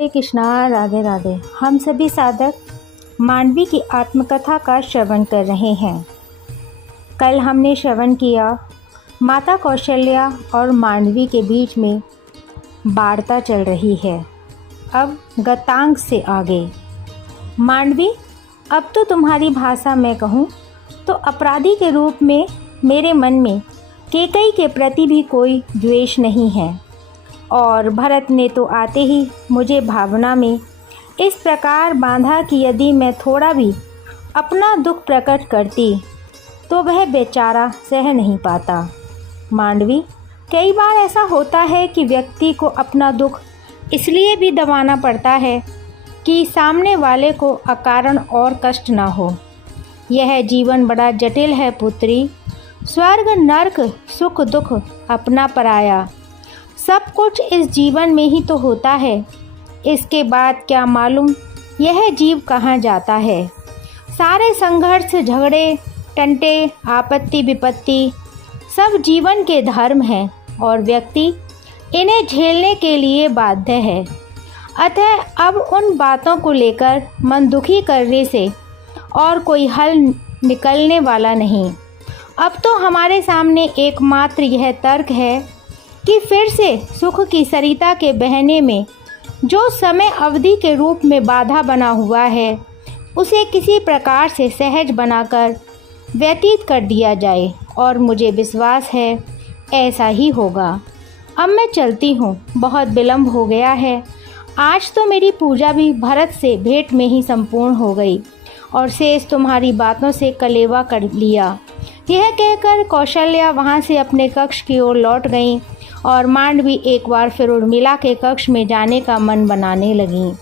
हरे कृष्णा, राधे राधे। हम सभी साधक मांडवी की आत्मकथा का श्रवण कर रहे हैं। कल हमने श्रवण किया माता कौशल्या और मांडवी के बीच में वार्ता चल रही है। अब गतांग से आगे। मांडवी, अब तो तुम्हारी भाषा में कहूँ तो अपराधी के रूप में मेरे मन में कैकेयी के प्रति भी कोई द्वेष नहीं है, और भरत ने तो आते ही मुझे भावना में इस प्रकार बांधा कि यदि मैं थोड़ा भी अपना दुख प्रकट करती तो वह बेचारा सह नहीं पाता। मांडवी, कई बार ऐसा होता है कि व्यक्ति को अपना दुख इसलिए भी दबाना पड़ता है कि सामने वाले को अकारण और कष्ट ना हो। यह जीवन बड़ा जटिल है पुत्री। स्वर्ग नरक, सुख दुख, अपना पराया, सब कुछ इस जीवन में ही तो होता है। इसके बाद क्या मालूम यह जीव कहाँ जाता है। सारे संघर्ष, झगड़े, टंटे, आपत्ति विपत्ति सब जीवन के धर्म हैं और व्यक्ति इन्हें झेलने के लिए बाध्य है। अतः अब उन बातों को लेकर मन दुखी करने से और कोई हल निकलने वाला नहीं। अब तो हमारे सामने एकमात्र यह तर्क है कि फिर से सुख की सरिता के बहने में जो समय अवधि के रूप में बाधा बना हुआ है उसे किसी प्रकार से सहज बनाकर व्यतीत कर दिया जाए, और मुझे विश्वास है ऐसा ही होगा। अब मैं चलती हूँ, बहुत विलंब हो गया है। आज तो मेरी पूजा भी भरत से भेंट में ही संपूर्ण हो गई और शेष तुम्हारी बातों से कलेवा कर लिया। यह कहकर कौशल्या वहाँ से अपने कक्ष की ओर लौट गई और मांडवी एक बार फिर उर्मिला के कक्ष में जाने का मन बनाने लगी।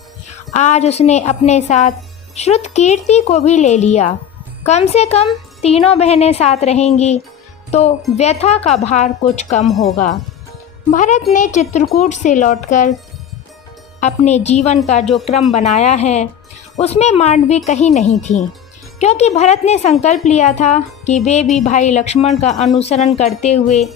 आज उसने अपने साथ श्रुतकीर्ति को भी ले लिया। कम से कम तीनों बहनें साथ रहेंगी तो व्यथा का भार कुछ कम होगा। भरत ने चित्रकूट से लौटकर अपने जीवन का जो क्रम बनाया है उसमें मांडवी कहीं नहीं थी, क्योंकि भरत ने संकल्प लिया था कि वे भी भाई लक्ष्मण का अनुसरण करते हुए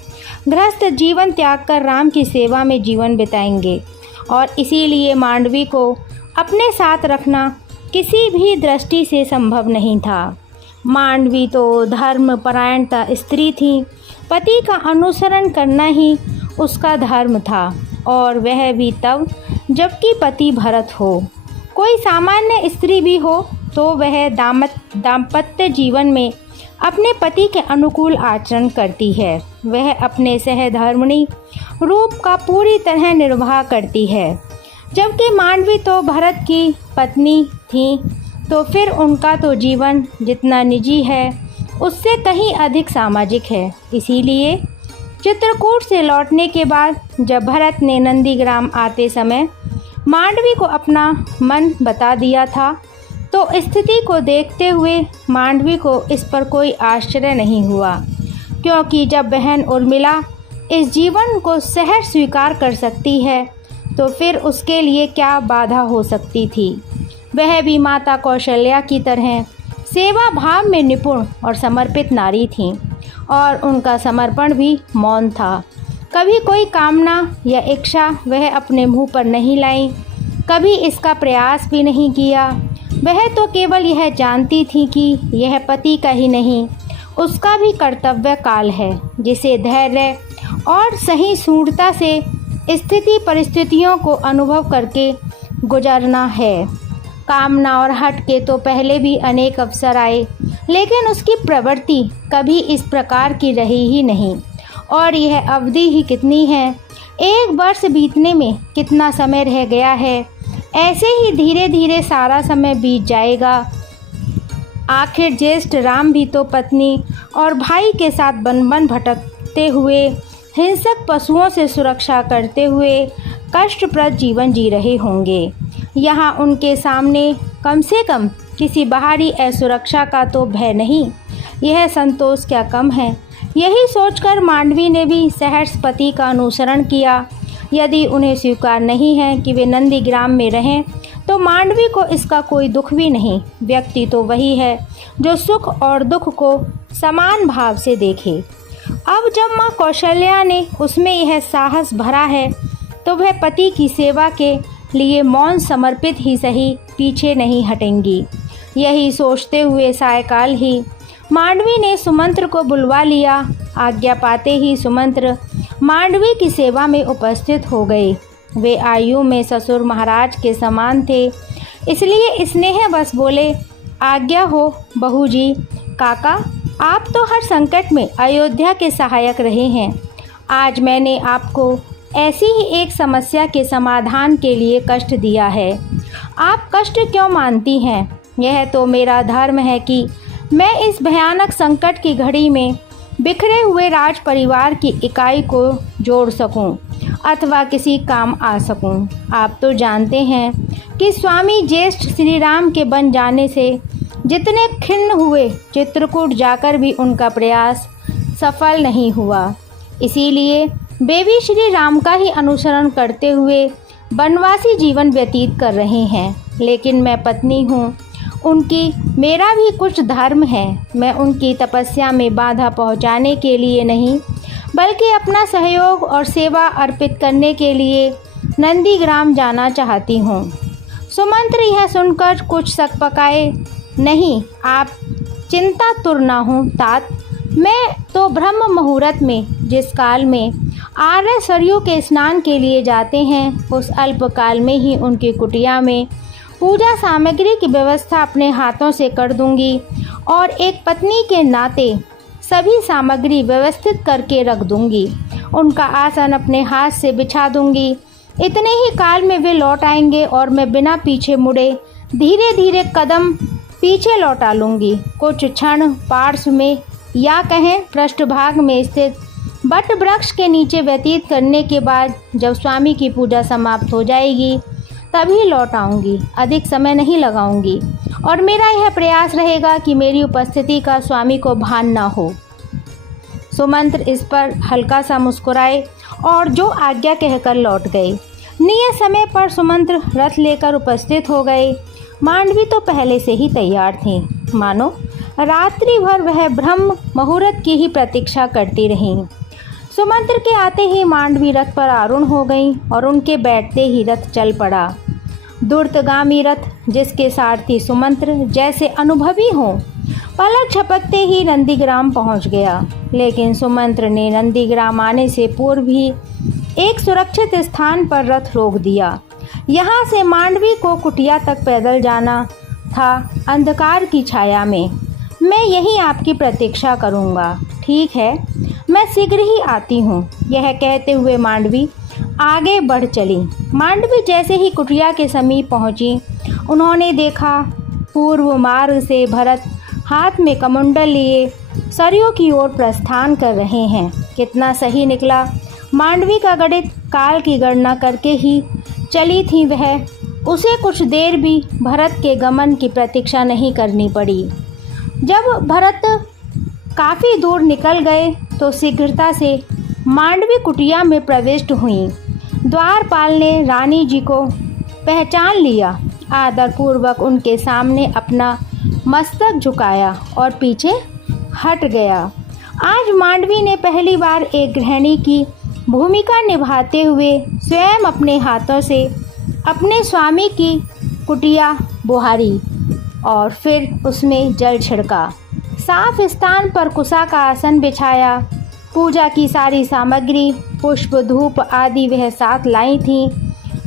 गृहस्थ जीवन त्याग कर राम की सेवा में जीवन बिताएंगे, और इसीलिए मांडवी को अपने साथ रखना किसी भी दृष्टि से संभव नहीं था। मांडवी तो धर्मपरायणता स्त्री थी। पति का अनुसरण करना ही उसका धर्म था, और वह भी तब जबकि पति भरत हो। कोई सामान्य स्त्री भी हो तो वह दाम्पत्य जीवन में अपने पति के अनुकूल आचरण करती है। वह अपने सहधर्मिणी रूप का पूरी तरह निर्वाह करती है। जबकि मांडवी तो भरत की पत्नी थी, तो फिर उनका तो जीवन जितना निजी है उससे कहीं अधिक सामाजिक है। इसीलिए चित्रकूट से लौटने के बाद जब भरत ने नंदीग्राम आते समय मांडवी को अपना मन बता दिया था, तो स्थिति को देखते हुए मांडवी को इस पर कोई आश्चर्य नहीं हुआ, क्योंकि जब बहन उर्मिला इस जीवन को सहज स्वीकार कर सकती है तो फिर उसके लिए क्या बाधा हो सकती थी। वह भी माता कौशल्या की तरह सेवा भाव में निपुण और समर्पित नारी थी, और उनका समर्पण भी मौन था। कभी कोई कामना या इच्छा वह अपने मुंह पर नहीं लाई, कभी इसका प्रयास भी नहीं किया। वह तो केवल यह जानती थी कि यह पति का ही नहीं उसका भी कर्तव्य काल है, जिसे धैर्य और सहिष्णुता से स्थिति परिस्थितियों को अनुभव करके गुजरना है। कामना और हट के तो पहले भी अनेक अवसर आए, लेकिन उसकी प्रवृत्ति कभी इस प्रकार की रही ही नहीं। और यह अवधि ही कितनी है, 1 वर्ष बीतने में कितना समय रह गया है। ऐसे ही धीरे धीरे सारा समय बीत जाएगा। आखिर ज्येष्ठ राम भी तो पत्नी और भाई के साथ बन बन भटकते हुए, हिंसक पशुओं से सुरक्षा करते हुए कष्टप्रद जीवन जी रहे होंगे। यहाँ उनके सामने कम से कम किसी बाहरी असुरक्षा का तो भय नहीं। यह संतोष क्या कम है। यही सोचकर मांडवी ने भी सहर्ष पति का अनुसरण किया। यदि उन्हें स्वीकार नहीं है कि वे नंदीग्राम में रहें, तो मांडवी को इसका कोई दुख भी नहीं। व्यक्ति तो वही है जो सुख और दुख को समान भाव से देखे। अब जब माँ कौशल्या ने उसमें यह साहस भरा है, तो वह पति की सेवा के लिए मौन समर्पित ही सही पीछे नहीं हटेंगी। यही सोचते हुए सायकाल ही मांडवी ने सुमंत्र को बुलवा लिया। आज्ञा पाते ही सुमंत्र मांडवी की सेवा में उपस्थित हो गए। वे आयु में ससुर महाराज के समान थे, इसलिए स्नेहवश बोले, आज्ञा हो बहू जी। काका, आप तो हर संकट में अयोध्या के सहायक रहे हैं। आज मैंने आपको ऐसी ही एक समस्या के समाधान के लिए कष्ट दिया है। आप कष्ट क्यों मानती हैं? यह तो मेरा धर्म है कि मैं इस भयानक संकट की घड़ी में बिखरे हुए राज परिवार की इकाई को जोड़ सकूं अथवा किसी काम आ सकूं। आप तो जानते हैं कि स्वामी ज्येष्ठ श्री राम के बन जाने से जितने खिन्न हुए, चित्रकूट जाकर भी उनका प्रयास सफल नहीं हुआ। इसीलिए वे भी श्री राम का ही अनुसरण करते हुए वनवासी जीवन व्यतीत कर रहे हैं। लेकिन मैं पत्नी हूँ उनकी, मेरा भी कुछ धर्म है। मैं उनकी तपस्या में बाधा पहुँचाने के लिए नहीं, बल्कि अपना सहयोग और सेवा अर्पित करने के लिए नंदीग्राम जाना चाहती हूँ। सुमंत्र यह सुनकर कुछ सकपकाए। नहीं, आप चिंतातुर न हों तात। मैं तो ब्रह्म मुहूर्त में, जिस काल में आर्य सरयू के स्नान के लिए जाते हैं, उस अल्पकाल में ही उनकी कुटिया में पूजा सामग्री की व्यवस्था अपने हाथों से कर दूंगी और एक पत्नी के नाते सभी सामग्री व्यवस्थित करके रख दूंगी। उनका आसन अपने हाथ से बिछा दूंगी। इतने ही काल में वे लौट आएंगे और मैं बिना पीछे मुड़े धीरे धीरे कदम पीछे लौटा लूँगी। कुछ क्षण पार्श्व में या कहें पृष्ठभाग में स्थित बट वृक्ष के नीचे व्यतीत करने के बाद जब स्वामी की पूजा समाप्त हो जाएगी तभी लौट आऊँगी। अधिक समय नहीं लगाऊंगी और मेरा यह प्रयास रहेगा कि मेरी उपस्थिति का स्वामी को भान ना हो। सुमंत्र इस पर हल्का सा मुस्कुराए और जो आज्ञा कहकर लौट गए। नियत समय पर सुमंत्र रथ लेकर उपस्थित हो गए। मांडवी तो पहले से ही तैयार थी, मानो रात्रि भर वह ब्रह्म मुहूर्त की ही प्रतीक्षा करती रही। सुमंत्र के आते ही मांडवी रथ पर आरूढ़ हो गई और उनके बैठते ही रथ चल पड़ा। दुर्तगामी रथ जिसके सारथी सुमंत्र जैसे अनुभवी हों, पलक झपकते ही नंदीग्राम पहुंच गया। लेकिन सुमंत्र ने नंदीग्राम आने से पूर्व ही एक सुरक्षित स्थान पर रथ रोक दिया। यहाँ से मांडवी को कुटिया तक पैदल जाना था, अंधकार की छाया में। मैं यहीं आपकी प्रतीक्षा करूँगा। ठीक है, मैं शीघ्र ही आती हूँ। यह कहते हुए मांडवी आगे बढ़ चली। मांडवी जैसे ही कुटिया के समीप पहुँची, उन्होंने देखा पूर्व मार्ग से भरत हाथ में कमंडल लिए सरयू की ओर प्रस्थान कर रहे हैं। कितना सही निकला। मांडवी का गणित काल की गणना करके ही चली थी वह। उसे कुछ देर भी भरत के गमन की प्रतीक्षा नहीं करनी पड़ी। जब भरत काफ़ी दूर निकल गए तो शीघ्रता से मांडवी कुटिया में प्रविष्ट हुई। द्वारपाल ने रानी जी को पहचान लिया। आदरपूर्वक उनके सामने अपना मस्तक झुकाया और पीछे हट गया। आज मांडवी ने पहली बार एक गृहिणी की भूमिका निभाते हुए स्वयं अपने हाथों से अपने स्वामी की कुटिया बुहारी और फिर उसमें जल छिड़का। साफ स्थान पर कुसा का आसन बिछाया। पूजा की सारी सामग्री, पुष्प, धूप आदि वह साथ लाई थी,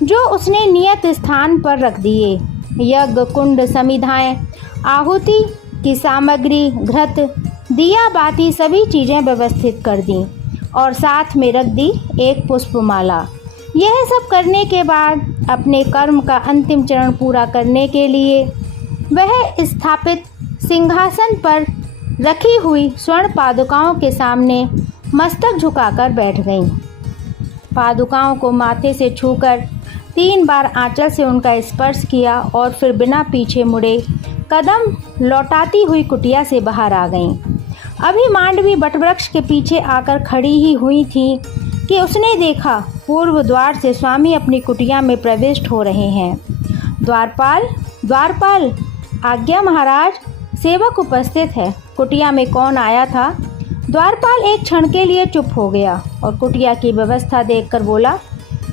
जो उसने नियत स्थान पर रख दिए। यज्ञ कुंड, समिधाएं, आहुति की सामग्री, घृत, दिया बाती सभी चीज़ें व्यवस्थित कर दी और साथ में रख दी एक पुष्पमाला। यह सब करने के बाद अपने कर्म का अंतिम चरण पूरा करने के लिए वह स्थापित सिंहासन पर रखी हुई स्वर्ण पादुकाओं के सामने मस्तक झुकाकर बैठ गईं। पादुकाओं को माथे से छूकर 3 बार आंचल से उनका स्पर्श किया और फिर बिना पीछे मुड़े कदम लौटाती हुई कुटिया से बाहर आ गईं। अभी मांडवी बटवृक्ष के पीछे आकर खड़ी ही हुई थी कि उसने देखा पूर्व द्वार से स्वामी अपनी कुटिया में प्रविष्ट हो रहे हैं। द्वारपाल, द्वारपाल, आज्ञा महाराज, सेवक उपस्थित है। कुटिया में कौन आया था? द्वारपाल एक क्षण के लिए चुप हो गया और कुटिया की व्यवस्था देखकर बोला,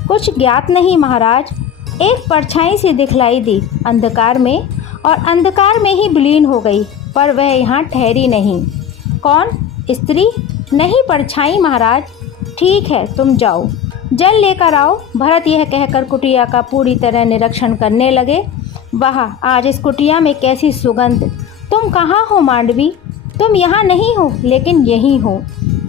कुछ ज्ञात नहीं महाराज। एक परछाई सी दिखलाई दी अंधकार में, और अंधकार में ही विलीन हो गई, पर वह यहाँ ठहरी नहीं। कौन? स्त्री? नहीं, परछाई महाराज। ठीक है, तुम जाओ, जल लेकर आओ। भरत यह कहकर कुटिया का पूरी तरह निरीक्षण करने लगे। वाह, आज इस कुटिया में कैसी सुगंध! तुम कहाँ हो मांडवी? तुम यहाँ नहीं हो, लेकिन यहीं हो।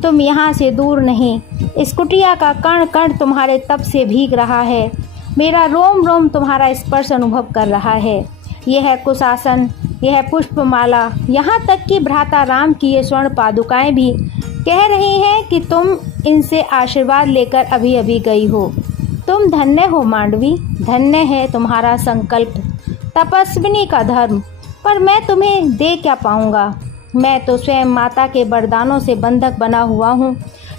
तुम यहाँ से दूर नहीं। इस कुटिया का कण कण तुम्हारे तप से भीग रहा है। मेरा रोम रोम तुम्हारा स्पर्श अनुभव कर रहा है। यह है कुशासन, यह है पुष्पमाला, यहाँ तक कि भ्राता राम की ये स्वर्ण पादुकाएं भी कह रही हैं कि तुम इनसे आशीर्वाद लेकर अभी अभी गई हो। तुम धन्य हो मांडवी, धन्य है तुम्हारा संकल्प, तपस्विनी का धर्म। पर मैं तुम्हें दे क्या पाऊँगा? मैं तो स्वयं माता के वरदानों से बंधक बना हुआ हूँ।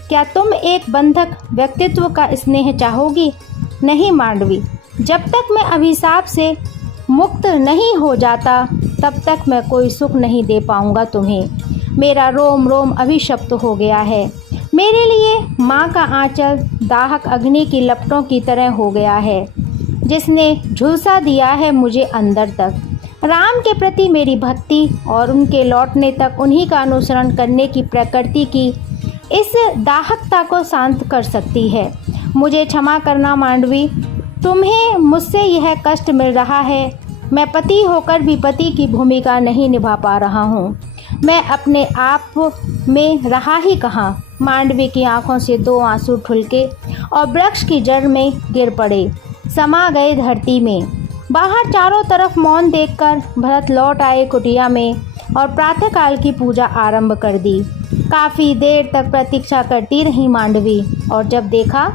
क्या तुम एक बंधक व्यक्तित्व का स्नेह चाहोगी? नहीं मांडवी, जब तक मैं अभिशाप से मुक्त नहीं हो जाता तब तक मैं कोई सुख नहीं दे पाऊँगा तुम्हें। मेरा रोम रोम अभिशप्त हो गया है। मेरे लिए माँ का आंचल दाहक अग्नि की लपटों की तरह हो गया है, जिसने झुलसा दिया है मुझे अंदर तक। राम के प्रति मेरी भक्ति और उनके लौटने तक उन्हीं का अनुसरण करने की प्रकृति की इस दाहकता को शांत कर सकती है। मुझे क्षमा करना मांडवी, तुम्हें मुझसे यह कष्ट मिल रहा है। मैं पति होकर भी पति की भूमिका नहीं निभा पा रहा हूँ। मैं अपने आप में रहा ही कहाँ। मांडवी की आंखों से दो आंसू ठुलके और वृक्ष की जड़ में गिर पड़े, समा गए धरती में। बाहर चारों तरफ मौन देखकर भरत लौट आए कुटिया में और प्रातःकाल की पूजा आरंभ कर दी। काफ़ी देर तक प्रतीक्षा करती रही मांडवी, और जब देखा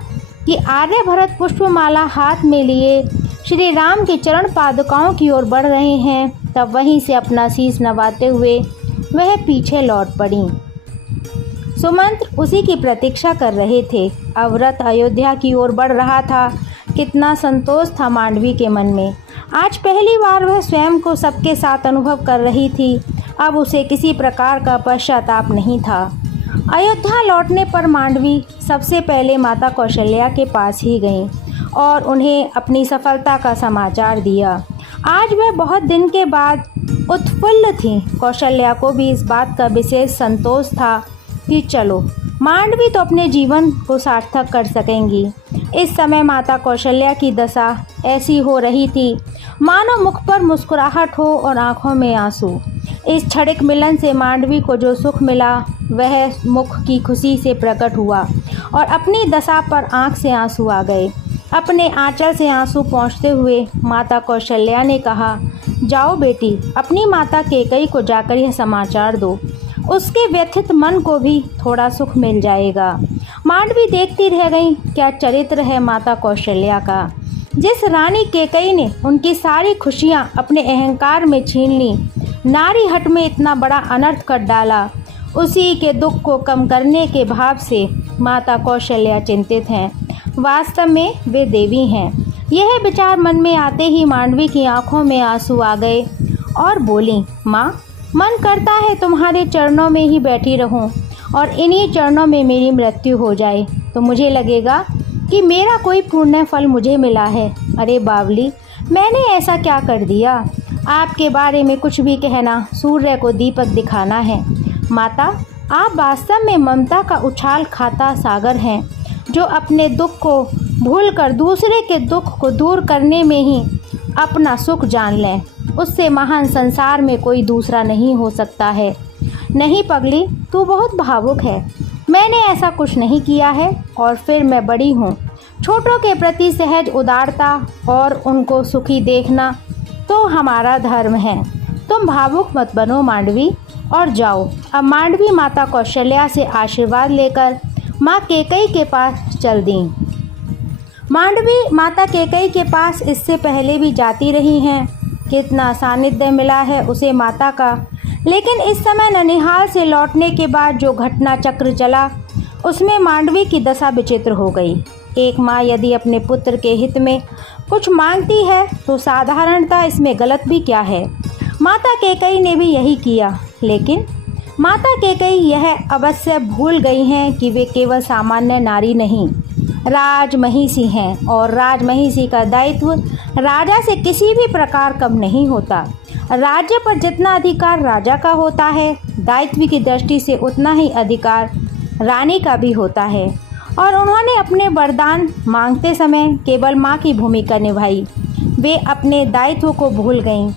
कि आर्य भरत पुष्पमाला हाथ में लिए श्री राम के चरण पादुकाओं की ओर बढ़ रहे हैं, तब वहीं से अपना शीश नवाते हुए वह पीछे लौट पड़ी। सुमंत्र उसी की प्रतीक्षा कर रहे थे। अब रथ अयोध्या की ओर बढ़ रहा था। कितना संतोष था मांडवी के मन में। आज पहली बार वह स्वयं को सबके साथ अनुभव कर रही थी। अब उसे किसी प्रकार का पश्चाताप नहीं था। अयोध्या लौटने पर मांडवी सबसे पहले माता कौशल्या के पास ही गई और उन्हें अपनी सफलता का समाचार दिया। आज वह बहुत दिन के बाद उत्फुल्ल थी। कौशल्या को भी इस बात का विशेष संतोष था कि चलो, मांडवी तो अपने जीवन को सार्थक कर सकेंगी। इस समय माता कौशल्या की दशा ऐसी हो रही थी मानो मुख पर मुस्कुराहट हो और आंखों में आंसू। इस क्षणिक मिलन से मांडवी को जो सुख मिला वह मुख की खुशी से प्रकट हुआ और अपनी दशा पर आंख से आंसू आ गए। अपने आंचल से आंसू पोंछते हुए माता कौशल्या ने कहा, जाओ बेटी, अपनी माता कैकेयी को जाकर यह समाचार दो। उसके व्यथित मन को भी थोड़ा सुख मिल जाएगा। मांडवी देखती रह गई। क्या चरित्र है माता कौशल्या का। जिस रानी कैकेयी ने उनकी सारी खुशियां अपने अहंकार में छीन ली, नारी हट में इतना बड़ा अनर्थ कर डाला, उसी के दुख को कम करने के भाव से माता कौशल्या चिंतित हैं। वास्तव में वे देवी हैं। यह विचार मन में आते ही मांडवी की आंखों में आंसू आ गए और बोली, माँ, मन करता है तुम्हारे चरणों में ही बैठी रहूं और इन्हीं चरणों में मेरी मृत्यु हो जाए, तो मुझे लगेगा कि मेरा कोई पुण्य फल मुझे मिला है। अरे बावली, मैंने ऐसा क्या कर दिया? आपके बारे में कुछ भी कहना सूर्य को दीपक दिखाना है। माता, आप वास्तव में ममता का उछाल खाता सागर हैं, जो अपने दुख को भूलकर दूसरे के दुख को दूर करने में ही अपना सुख जान लें। उससे महान संसार में कोई दूसरा नहीं हो सकता है। नहीं पगली, तू बहुत भावुक है। मैंने ऐसा कुछ नहीं किया है, और फिर मैं बड़ी हूँ। छोटों के प्रति सहज उदारता और उनको सुखी देखना तो हमारा धर्म है। तुम भावुक मत बनो मांडवी, और जाओ। अब मांडवी माता कौशल्या से आशीर्वाद लेकर माँ कैकेयी के पास चल दी। मांडवी माता कैकेयी के पास इससे पहले भी जाती रही हैं। कितना सानिध्य मिला है उसे माता का। लेकिन इस समय ननिहाल से लौटने के बाद जो घटना चक्र चला, उसमें मांडवी की दशा विचित्र हो गई। एक माँ यदि अपने पुत्र के हित में कुछ मांगती है तो साधारणतः इसमें गलत भी क्या है। माता कैकेयी ने भी यही किया। लेकिन माता कैकेयी यह अवश्य भूल गई हैं कि वे केवल सामान्य नारी नहीं, राजमहिषी हैं और राजमहिषी का दायित्व राजा से किसी भी प्रकार कम नहीं होता। राज्य पर जितना अधिकार राजा का होता है, दायित्व की दृष्टि से उतना ही अधिकार रानी का भी होता है। और उन्होंने अपने वरदान मांगते समय केवल माँ की भूमिका निभाई। वे अपने दायित्व को भूल गईं।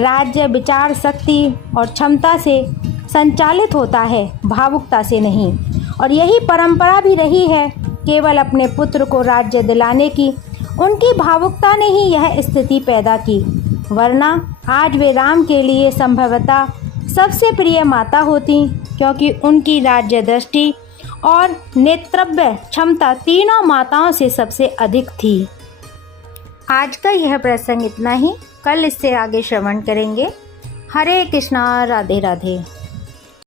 राज्य विचार शक्ति और क्षमता से संचालित होता है, भावुकता से नहीं। और यही परंपरा भी रही है। केवल अपने पुत्र को राज्य दिलाने की उनकी भावुकता ने ही यह स्थिति पैदा की, वरना आज वे राम के लिए संभवतः सबसे प्रिय माता होती, क्योंकि उनकी राज्य दृष्टि और नेतृत्व क्षमता तीनों माताओं से सबसे अधिक थी। आज का यह प्रसंग इतना ही। कल इससे आगे श्रवण करेंगे। हरे कृष्णा, राधे राधे।